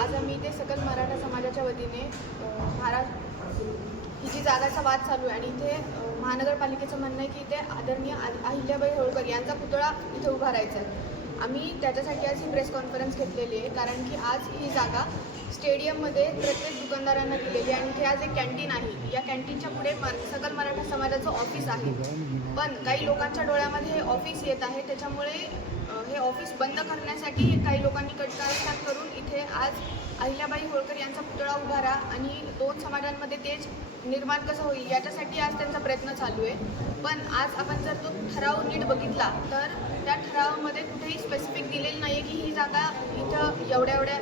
आज आम्ही इथे सकल मराठा समाजाच्या वतीने ही जी जागाचा वाद चालू आहे आणि इथे महानगरपालिकेचं म्हणणं आहे की इथे आदरणीय अहिल्याबाई होळकर यांचा पुतळा इथे उभारायचा आहे। आम्ही त्याच्यासाठी आज ही प्रेस कॉन्फरन्स घेतलेली आहे, कारण की आज ही जागा स्टेडियममध्ये प्रत्येक दुकानदारांना दिलेली आहे आणि इथे आज एक कॅन्टीन आहे। या कॅन्टीनच्या पुढे सकल मराठा समाजाचं ऑफिस आहे, पण काही लोकांच्या डोळ्यामध्ये हे ऑफिस येत आहे, त्याच्यामुळे हे ऑफिस बंद करण्यासाठी काही लोकांनी कटकारस्थान करून इथे आज अहिल्याबाई होळकर यांचा पुतळा उभारा आणि दोन समाजांमध्ये तेच निर्माण कसं होईल याच्यासाठी आज त्यांचा प्रयत्न चालू आहे। पण आज आपण जर तो ठराव नीट बघितला तर त्या ठरावामध्ये कुठेही स्पेसिफिक दिलेलं नाही आहे की ही जागा इथं एवढ्या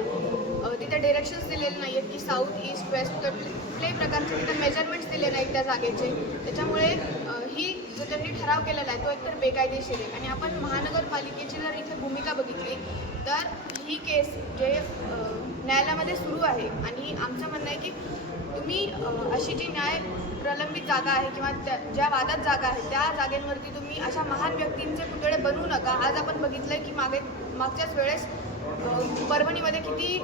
तिथे डिरेक्शन्स दिलेले नाही आहेत की साऊथ ईस्ट वेस्ट, तर कुठल्याही प्रकारचे तिथे मेजरमेंट्स दिले नाहीत त्या जागेचे। त्याच्यामुळे ही जो त्यांनी ठराव केलेला आहे तो एकतर बेकायदेशीर आहे। आणि आपण महानगरपालिकेची जर इथे भूमिका बघितली तर ही केस जे न्यायालयामध्ये सुरू आहे आणि आमचं म्हणणं आहे की तुम्ही अशी जी न्याय प्रलंबित जागा आहे किंवा ज्या वादात जागा आहे त्या जागेंवरती तुम्ही अशा महान व्यक्तींचे पुतळे बनवू नका। आज आपण बघितलं की मागच्याच वेळेस परभणीमध्ये किती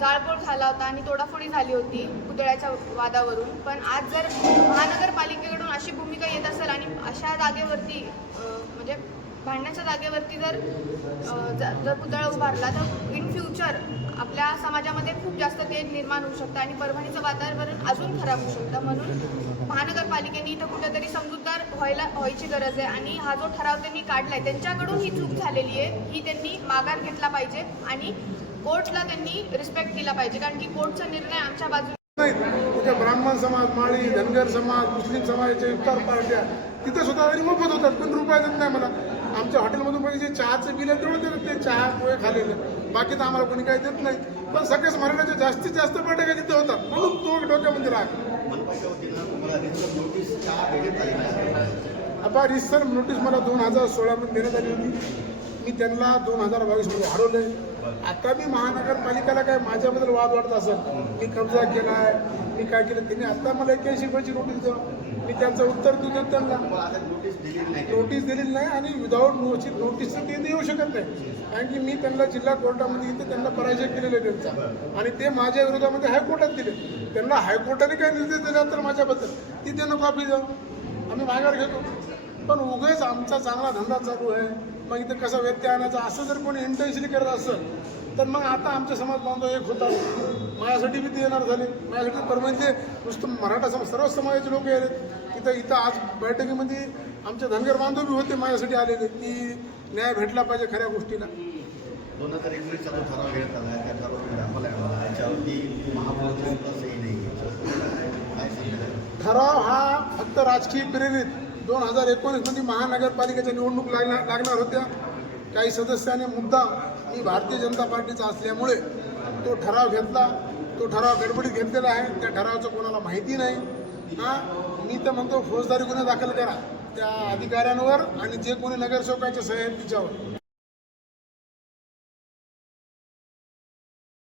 जाळपोळ झाला होता आणि तोडाफोडी झाली होती पुतळ्याच्या वादावरून। पण आज जर महानगरपालिकेकडून अशी भूमिका येत असेल आणि अशा जागेवरती म्हणजे भांडण्याच्या जागेवरती जर पुतळा उभारला तर इन फ्युचर आपल्या समाजामध्ये खूप जास्त तेज निर्माण होऊ शकतं आणि परभणीचं वातावरण अजून खराब होऊ शकतं। म्हणून महानगरपालिकेने इथं कुठेतरी समजूतदार व्हायची गरज आहे आणि हा जो ठराव त्यांनी काढलाय त्यांच्याकडून ही चूक झालेली आहे, ही त्यांनी माघार घेतला पाहिजे आणि कोर्टला त्यांनी रिस्पेक्ट दिला पाहिजे, कारण की कोर्टचा निर्णय आमच्या बाजूने नाही। ब्राह्मण समाज, माळी, धनगर समाज, मुस्लिम समाजाच्या इफ्तार पार्ट्या तिथे सुद्धा तरी मोफत होतात, पण रुपया देत नाही मला। आमच्या हॉटेलमधून पण जे चहाचं बिल आहे तेवढं देतात, ते चहा पोहे खाल्लेले, बाकी तर आम्हाला कोणी काही देत नाही। पण सगळ्याच मराठ्याच्या जास्तीत जास्त पार्ट्या तिथे होतात, म्हणून तो डोक्यामध्ये राग। आता रिसर नोटीस मला 2016 मध्ये देण्यात आली होती, मी त्यांना 2022 मध्ये हरवले। आता मी महानगरपालिकेला काय माझ्याबद्दल वाद वाटत असेल, मी कब्जा केला आहे, मी काय केलं, त्यांनी आता मला 81 रुपयाची नोटीस द्यावं, मी त्यांचं उत्तर देऊ त्यांना नोटीस दिलेली नाही आणि विदाऊट नोटीस ते येऊ शकत नाही, कारण की मी त्यांना जिल्हा कोर्टामध्ये इथे त्यांना पराजय केलेला आहे त्यांचा आणि ते माझ्या विरोधामध्ये हायकोर्टात दिले। त्यांना हायकोर्टाने काय निर्देश दिला तर माझ्याबद्दल ती त्यांना कॉपी द्यावं, आम्ही माघार घेतो। पण उगाच आमचा चांगला धंदा चालू आहे, मग इथं कसा व्यत्यय आणायचा असं जर कोणी इंटेन्शनली करत असेल तर मग आता आमचे समाज बांधव एक होतात, माझ्यासाठी बी ते येणार झाले, माझ्यासाठी परभणीचे नुसतं मराठा सर्व समाजाचे लोक आले इथं आज बैठकीमध्ये आमचे धनगर बांधव बी होते माझ्यासाठी आलेले की न्याय भेटला पाहिजे खऱ्या गोष्टीला। 2019चा जो ठराव घेण्यात आला आहे त्या ठराव त्याच्यावरती महापौरांची नाही, ठराव हा फक्त राजकीय प्रेरित 2019 मध्ये महानगरपालिकेच्या निवडणूक लागणार होत्या, काही सदस्याने मुद्दा मी भारतीय जनता पार्टीचा असल्यामुळे तो ठराव घेतला, तो ठराव गडबडीत घेतलेला आहे, त्या ठरावाचं कोणाला माहिती नाही। मी तर म्हणतो फौजदारी गुन्हे दाखल करा त्या अधिकाऱ्यांवर आणि जे कोणी नगरसेवकांच्या सह्या आहेत तिच्यावर।